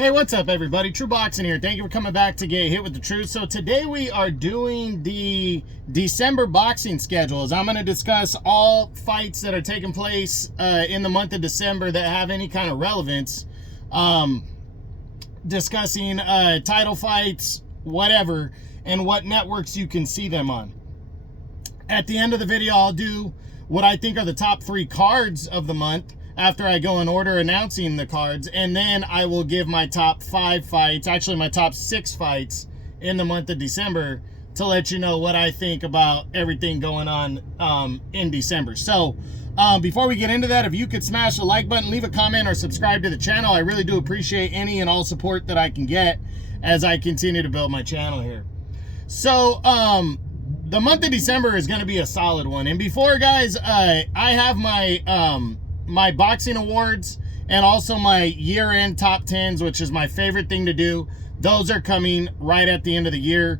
Hey, what's up, everybody? True Boxing here. Thank you for coming back to Get Hit with the Truth. So today we are doing the December boxing schedules. I'm going to discuss all fights that are taking place in the month of December that have any kind of relevance. Discussing title fights, whatever, and what networks you can see them on. At the end of the video, I'll do what I think are the top 3 cards of the month after I go in order announcing the cards, and then I will give my top 5 fights, actually my top 6 fights in the month of December, to let you know what I think about everything going on in December. So before we get into that, if you could smash the like button, leave a comment, or subscribe to the channel, I really do appreciate any and all support that I can get as I continue to build my channel here. So the month of December is going to be a solid one. And before, guys, I have my my boxing awards and also my year-end top 10s, which is my favorite thing to do. Those are coming right at the end of the year.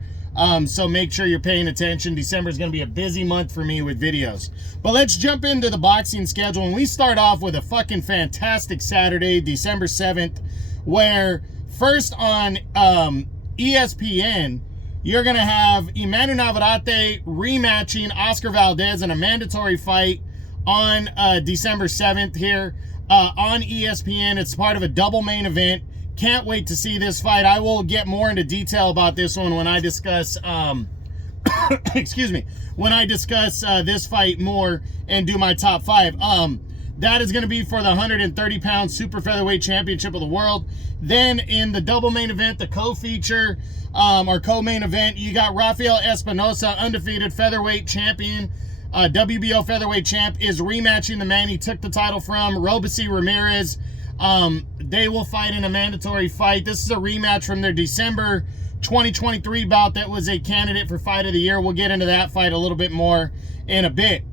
So make sure you're paying attention. December is going to be a busy month for me with videos. But let's jump into the boxing schedule. And we start off with a fucking fantastic Saturday, December 7th, where first on ESPN, you're going to have Emmanuel Navarrete rematching Oscar Valdez in a mandatory fight on December 7th here on ESPN. It's part of a double main event. Can't wait to see this fight. I will get more into detail about this one when I discuss excuse me, when I discuss this fight more and do my top 5. That is going to be for the 130-pound super featherweight championship of the world. Then in the double main event, the co-feature or co-main event, you got Rafael Espinosa, undefeated featherweight champion, WBO featherweight champ, is rematching the man he took the title from, Robeisy Ramirez. They will fight in a mandatory fight. This is a rematch from their December 2023 bout that was a candidate for fight of the year. We'll get into that fight a little bit more in a bit.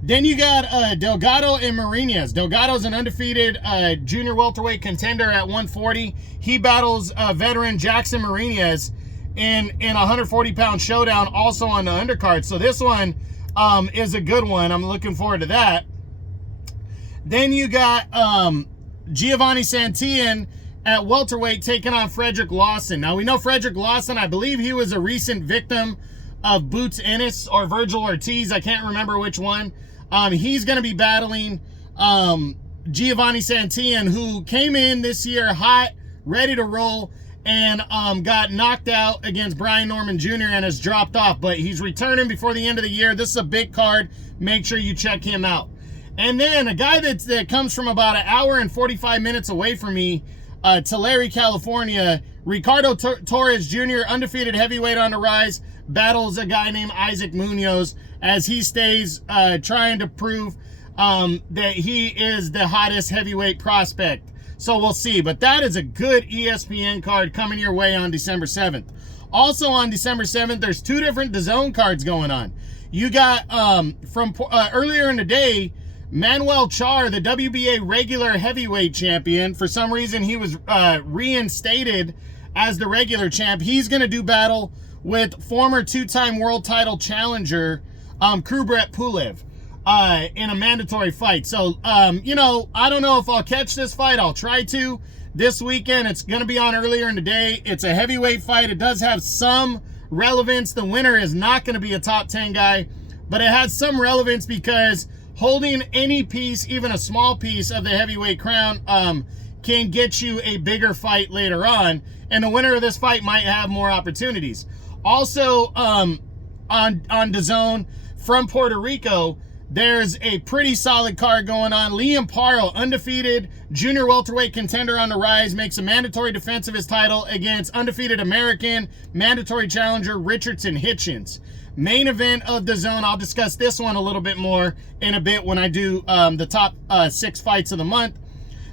Then you got Delgado and Mariñez. Delgado's an undefeated junior welterweight contender at 140. He battles veteran Jackson Mariñez in a 140-pound showdown, also on the undercard. So this one is a good one. I'm looking forward to that. Then you got Giovanni Santillan at welterweight taking on Frederick Lawson. Now, we know Frederick Lawson. I believe he was a recent victim of Boots Ennis or Virgil Ortiz. I can't remember which one. He's going to be battling Giovanni Santillan, who came in this year hot, ready to roll, and got knocked out against Brian Norman Jr. and has dropped off. But he's returning before the end of the year. This is a big card. Make sure you check him out. And then a guy that comes from about an hour and 45 minutes away from me, Tulare, California, Ricardo Torres Jr., undefeated heavyweight on the rise, battles a guy named Isaac Munoz as he stays trying to prove that he is the hottest heavyweight prospect. So we'll see. But that is a good ESPN card coming your way on December 7th. Also on December 7th, there's 2 different DAZN cards going on. You got from earlier in the day, Manuel Char, the WBA regular heavyweight champion. For some reason, he was reinstated as the regular champ. He's going to do battle with former 2-time world title challenger Kubrat Pulev in a mandatory fight. So, you know, I don't know if I'll catch this fight. I'll try to this weekend. It's going to be on earlier in the day. It's a heavyweight fight. It does have some relevance. The winner is not going to be a top 10 guy, but it has some relevance because holding any piece, even a small piece of the heavyweight crown, can get you a bigger fight later on, and the winner of this fight might have more opportunities. Also, on DAZN from Puerto Rico, there's a pretty solid card going on. Liam Paro, undefeated junior welterweight contender on the rise, makes a mandatory defense of his title against undefeated American mandatory challenger Richardson Hitchens. Main event of DAZN. I'll discuss this one a little bit more in a bit when I do the top 6 fights of the month.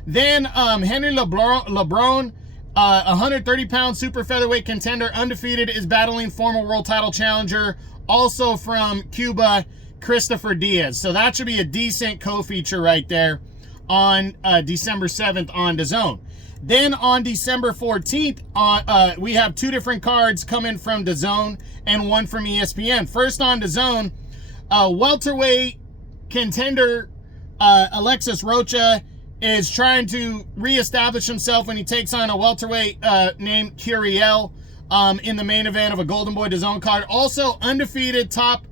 Then Henry LeBron, 130-pound super featherweight contender, undefeated, is battling former world title challenger, also from Cuba, Christopher Diaz. So that should be a decent co-feature right there on December 7th on DAZN. Then on December 14th, we have 2 different cards coming from DAZN and 1 from ESPN. First on DAZN, welterweight contender Alexis Rocha is trying to reestablish himself when he takes on a welterweight named Curiel in the main event of a Golden Boy DAZN card. Also, undefeated top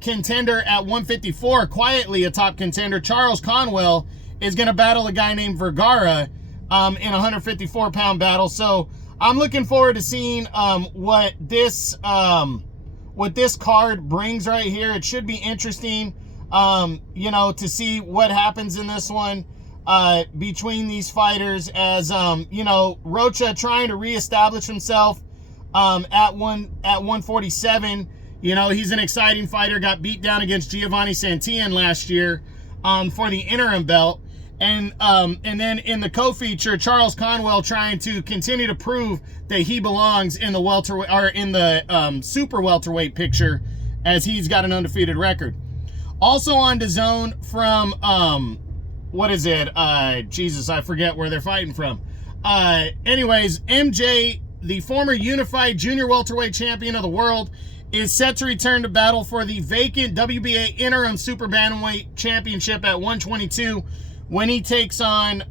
contender at 154, quietly a top contender, Charles Conwell, is going to battle a guy named Vergara in a 154-pound battle. So I'm looking forward to seeing what this card brings right here. It should be interesting, you know, to see what happens in this one between these fighters, as you know, Rocha trying to reestablish himself at 147. You know, he's an exciting fighter, got beat down against Giovanni Santillan last year for the interim belt. And then in the co-feature, Charles Conwell trying to continue to prove that he belongs in the welterweight, or in the super welterweight picture, as he's got an undefeated record. Also on DAZN from what is it? Jesus, I forget where they're fighting from. Anyways, MJ, the former unified junior welterweight champion of the world, is set to return to battle for the vacant WBA interim super bantamweight championship at 122 when he takes on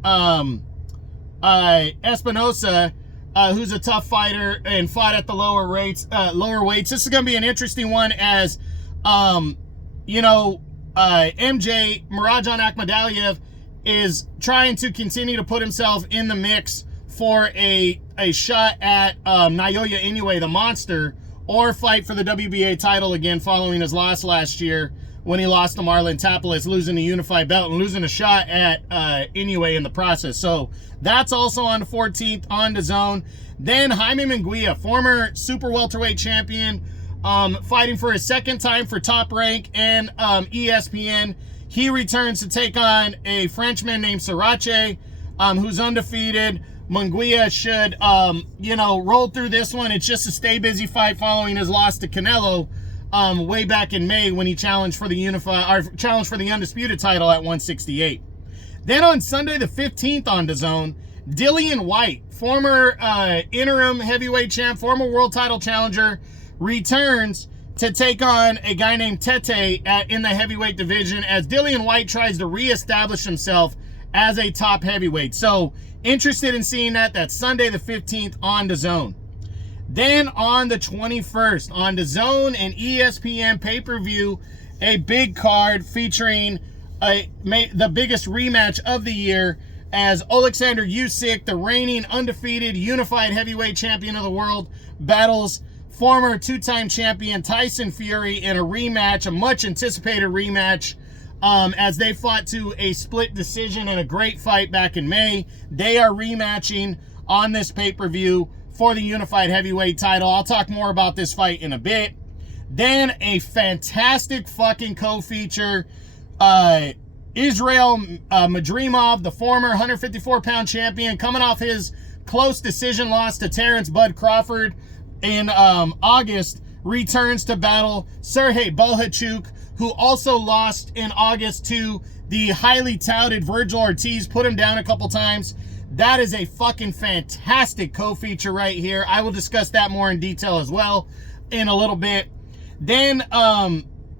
Espinosa, who's a tough fighter and fought at the lower weights. This is going to be an interesting one, as you know, MJ, Murajan Akhmadaliev, is trying to continue to put himself in the mix for a shot at Naoya Inoue, the monster, or fight for the WBA title again following his loss last year when he lost to Marlon Tapales, losing the unified belt and losing a shot at Inoue in the process. So that's also on the 14th on DAZN. Then Jaime Munguia, former super welterweight champion, fighting for his second time for Top Rank and ESPN. He returns to take on a Frenchman named Sirache, who's undefeated. Munguia should, you know, roll through this one. It's just a stay busy fight following his loss to Canelo way back in May when he challenged for the undisputed title at 168. Then on Sunday the 15th on DAZN, Dillian White, former interim heavyweight champ, former world title challenger, returns to take on a guy named Tete in the heavyweight division, as Dillian White tries to reestablish himself as a top heavyweight. So interested in seeing that. That's Sunday the 15th on DAZN. Then on the 21st on DAZN and ESPN pay-per-view, a big card featuring the biggest rematch of the year, as Alexander Usyk, the reigning undefeated unified heavyweight champion of the world, battles former two-time champion Tyson Fury in a rematch, a much anticipated rematch, as they fought to a split decision in a great fight back in May. They are rematching on this pay-per-view for the unified heavyweight title. I'll talk more about this fight in a bit. Then a fantastic fucking co-feature, Israel Madrimov, the former 154-pound champion, coming off his close decision loss to Terrence Bud Crawford in August, returns to battle Sergey Bohachuk, who also lost in August to the highly touted Virgil Ortiz, put him down a couple times. That is a fucking fantastic co-feature right here. I will discuss that more in detail as well in a little bit. Then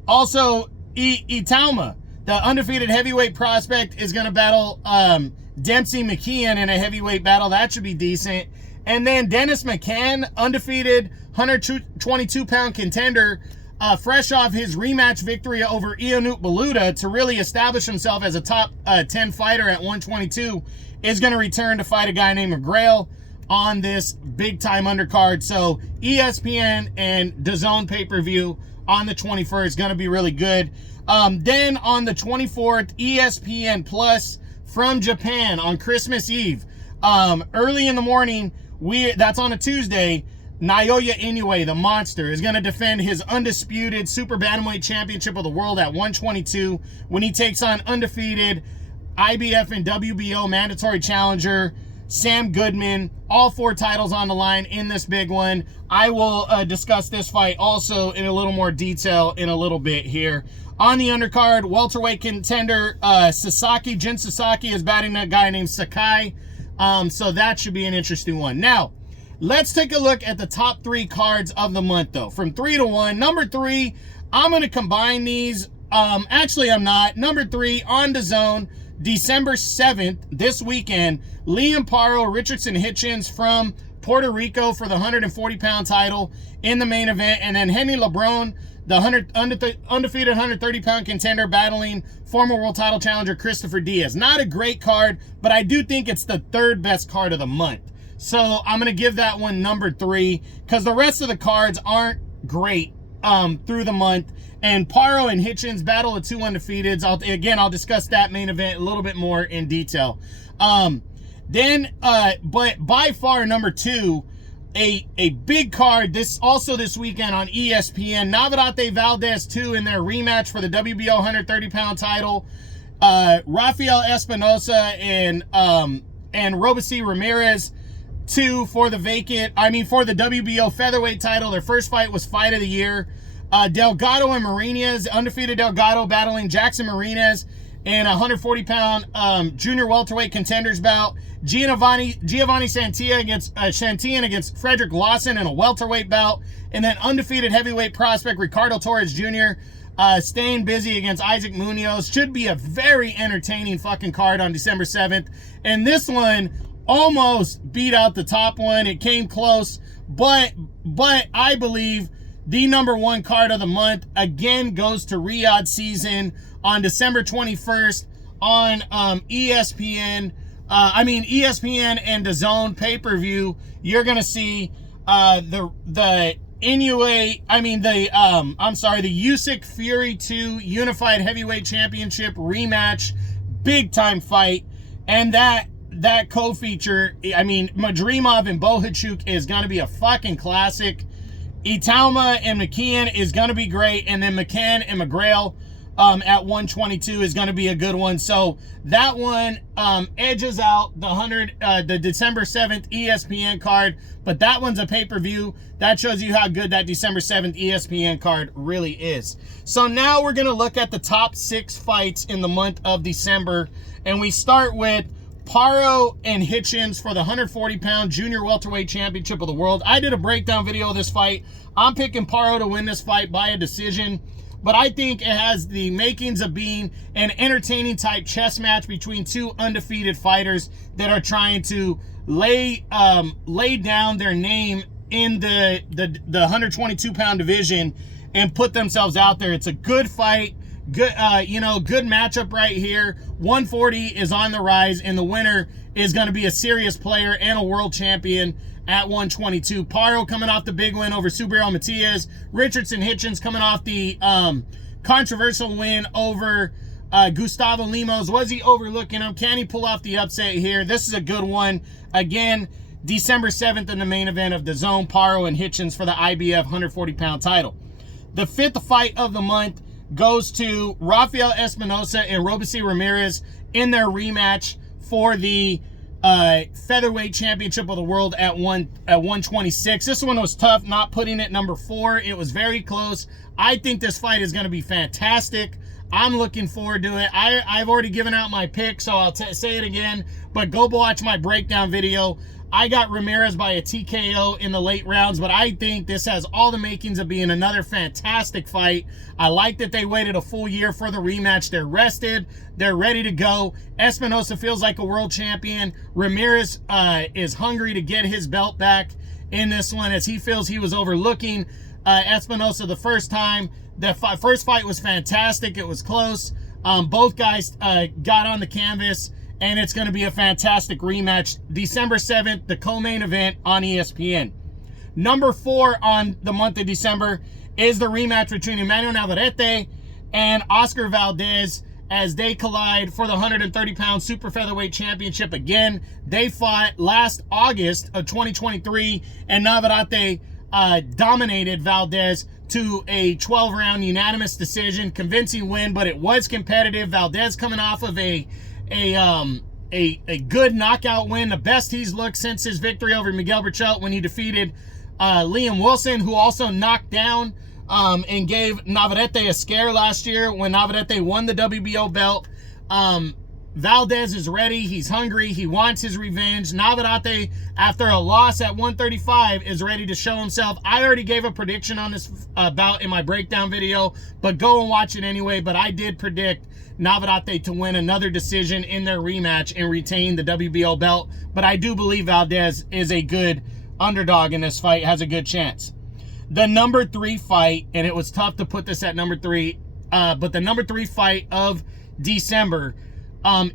also Itauma, the undefeated heavyweight prospect, is going to battle Dempsey McKeon in a heavyweight battle. That should be decent. And then Dennis McCann, undefeated 122-pound contender, fresh off his rematch victory over Ionut Baluta to really establish himself as a top 10 fighter at 122, is going to return to fight a guy named McGrail on this big-time undercard. So ESPN and DAZN pay-per-view on the 21st is going to be really good. Then on the 24th, ESPN Plus from Japan on Christmas Eve. Early in the morning, that's on a Tuesday, Naoya Inoue, the monster, is going to defend his undisputed super bantamweight championship of the world at 122 when he takes on undefeated IBF and WBO mandatory challenger Sam Goodman. All 4 titles on the line in this big one. I will discuss this fight also in a little more detail in a little bit here. On the undercard, welterweight contender Jin Sasaki is batting a guy named Sakai. So that should be an interesting one. Now, let's take a look at the top 3 cards of the month, though. From 3 to 1. Number 3, I'm going to combine these. Actually, I'm not. Number 3, on DAZN, December 7th, this weekend, Liam Paro, Richardson Hitchens from Puerto Rico for the 140-pound title in the main event. And then Henry LeBron, the undefeated 130-pound contender, battling former world title challenger Christopher Diaz. Not a great card, but I do think it's the third best card of the month. So I'm going to give that one number 3 because the rest of the cards aren't great through the month. And Paro and Hitchens battle of 2 undefeateds. I'll discuss that main event a little bit more in detail. But by far number 2, a big card this weekend on ESPN. Navarrete Valdez 2 in their rematch for the WBO 130-pound title. Rafael Espinosa and Robeisy Ramirez 2 for the WBO featherweight title. Their first fight was fight of the year. Delgado and Marinez, undefeated Delgado battling Jackson Marinez in a 140-pound junior welterweight contenders bout. Giovanni Santillan against Frederick Lawson in a welterweight bout. And then undefeated heavyweight prospect Ricardo Torres Jr. Staying busy against Isaac Munoz. Should be a very entertaining fucking card on December 7th. And this one almost beat out the top one. It came close, but I believe the number 1 card of the month again goes to Riyadh Season on December 21st on ESPN. ESPN and DAZN pay-per-view. You're gonna see the Usyk Fury 2 Unified Heavyweight Championship rematch, big time fight, and that co-feature, Madrimov and Bohachuk is gonna be a fucking classic. Italma and McKeon is going to be great. And then McCann and McGrail at 122 is going to be a good one. So that one edges out the December 7th ESPN card. But that one's a pay-per-view. That shows you how good that December 7th ESPN card really is. So now we're going to look at the top 6 fights in the month of December. And we start with Paro and Hitchens for the 140-pound junior welterweight championship of the world. I did a breakdown video of this fight. I'm picking Paro to win this fight by a decision, but I think it has the makings of being an entertaining type chess match between 2 undefeated fighters that are trying to lay down their name in the 122-pound division and put themselves out there. It's a good fight. Good matchup right here. 140 is on the rise, and the winner is going to be a serious player and a world champion at 122. Paro coming off the big win over Subriel Matias. Richardson Hitchens coming off the controversial win over Gustavo Lemos. Was he overlooking him? Can he pull off the upset here? This is a good one. Again, December 7th in the main event of DAZN, Paro and Hitchens for the IBF 140-pound title. The 5th fight of the month goes to Rafael Espinosa and Robeisy Ramirez in their rematch for the featherweight championship of the world at 126. This one was tough, not putting it number 4. It was very close. I think this fight is going to be fantastic. I'm looking forward to it. I've already given out my pick, so I'll say it again, but go watch my breakdown video. I got Ramirez by a TKO in the late rounds, but I think this has all the makings of being another fantastic fight. I like that they waited a full year for the rematch. They're rested. They're ready to go. Espinosa feels like a world champion. Ramirez is hungry to get his belt back in this one, as he feels he was overlooking Espinosa the first time. The first fight was fantastic. It was close. Both guys got on the canvas, and it's going to be a fantastic rematch. December 7th, the co-main event on ESPN. Number 4 on the month of December is the rematch between Emmanuel Navarrete and Oscar Valdez as they collide for the 130-pound super featherweight championship again. They fought last August of 2023, and Navarrete dominated Valdez to a 12-round unanimous decision, convincing win, but it was competitive. Valdez coming off of a good knockout win, the best he's looked since his victory over Miguel Berchelt when he defeated Liam Wilson, who also knocked down and gave Navarrete a scare last year when Navarrete won the WBO belt. Valdez is ready. He's hungry. He wants his revenge. Navarrete, after a loss at 135, is ready to show himself. I already gave a prediction on this bout in my breakdown video, but go and watch it anyway. But I did predict Navarrete to win another decision in their rematch and retain the WBO belt. But I do believe Valdez is a good underdog in this fight, has a good chance. The number 3 fight, and it was tough to put this at number 3, but the number 3 fight of December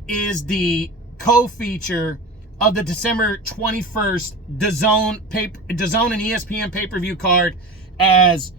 is the co-feature of the December 21st DAZN and ESPN pay-per-view card, as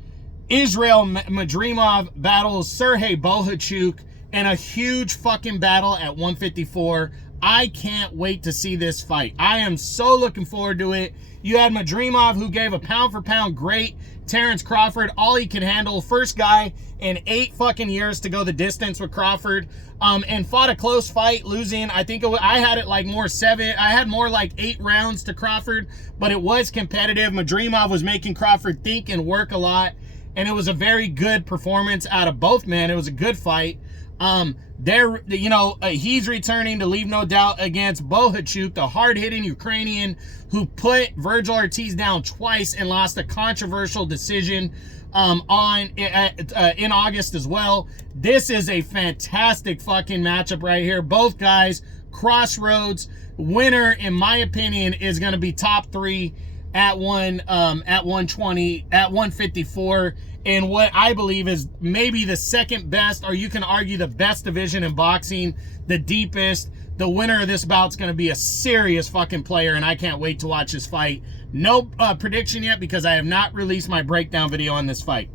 Israel Madrimov battles Sergey Bohachuk in a huge fucking battle at 154. I can't wait to see this fight. I am so looking forward to it. You had Madrimov, who gave a pound-for-pound great Terrence Crawford all he could handle. First guy in 8 fucking years to go the distance with Crawford, and fought a close fight, losing. I think I had it like more 7. I had more like 8 rounds to Crawford, but it was competitive. Madrimov was making Crawford think and work a lot, and it was a very good performance out of both men. It was a good fight. He's returning to leave no doubt against Bohachuk, the hard-hitting Ukrainian who put Virgil Ortiz down twice and lost a controversial decision in August as well. This is a fantastic fucking matchup right here. Both guys, crossroads. Winner, in my opinion, is going to be top 3 at 120, at 154. In what I believe is maybe the second best, or you can argue the best division in boxing, the deepest. The winner of this bout's going to be a serious fucking player, and I can't wait to watch this fight. No prediction yet because I have not released my breakdown video on this fight.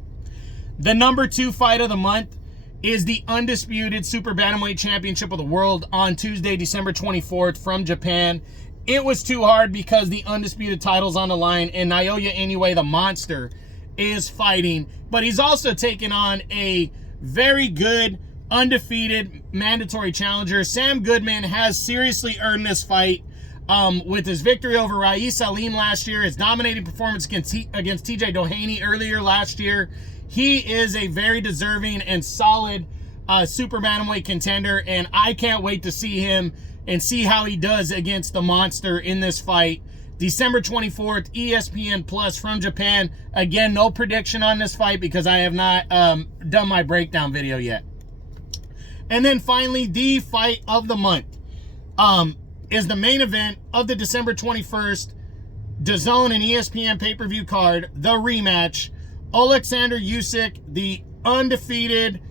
The number 2 fight of the month is the undisputed Super Bantamweight Championship of the World on Tuesday, December 24th from Japan. It was too hard because the undisputed title's on the line, and Naoya Inoue, the monster, is fighting, but he's also taking on a very good undefeated mandatory challenger. Sam Goodman has seriously earned this fight with his victory over Rais Salim last year, his dominating performance against TJ Doheny earlier last year. He is a very deserving and solid super bantamweight contender, and I can't wait to see him and see how he does against the monster in this fight. December 24th, ESPN Plus from Japan. Again, no prediction on this fight because I have not done my breakdown video yet. And then finally, the fight of the month is the main event of the December 21st DAZN and ESPN pay-per-view card, the rematch. Alexander Usyk, the undefeated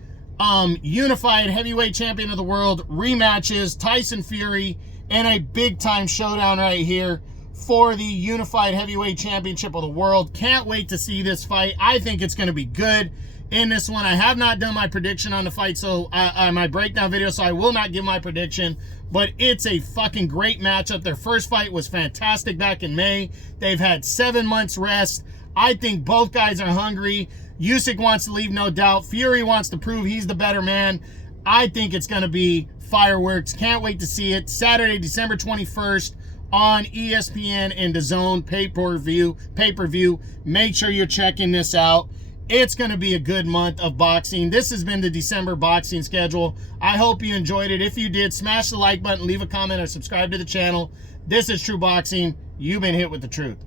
unified heavyweight champion of the world, rematches Tyson Fury in a big-time showdown right here for the unified heavyweight championship of the world. Can't wait to see this fight. I think it's going to be good in this one. I have not done my prediction on the fight, so my breakdown video, so I will not give my prediction, but it's a fucking great matchup. Their first fight was fantastic back in May. They've had 7 months rest. I think both guys are hungry. Usyk wants to leave no doubt. Fury wants to prove he's the better man. I think it's going to be fireworks. Can't wait to see it. Saturday, December 21st on ESPN and DAZN pay-per-view. Make sure you're checking this out. It's going to be a good month of boxing. This has been the December boxing schedule. I hope you enjoyed it. If you did, smash the like button, leave a comment, or subscribe to the channel. This is True Boxing. You've been hit with the truth.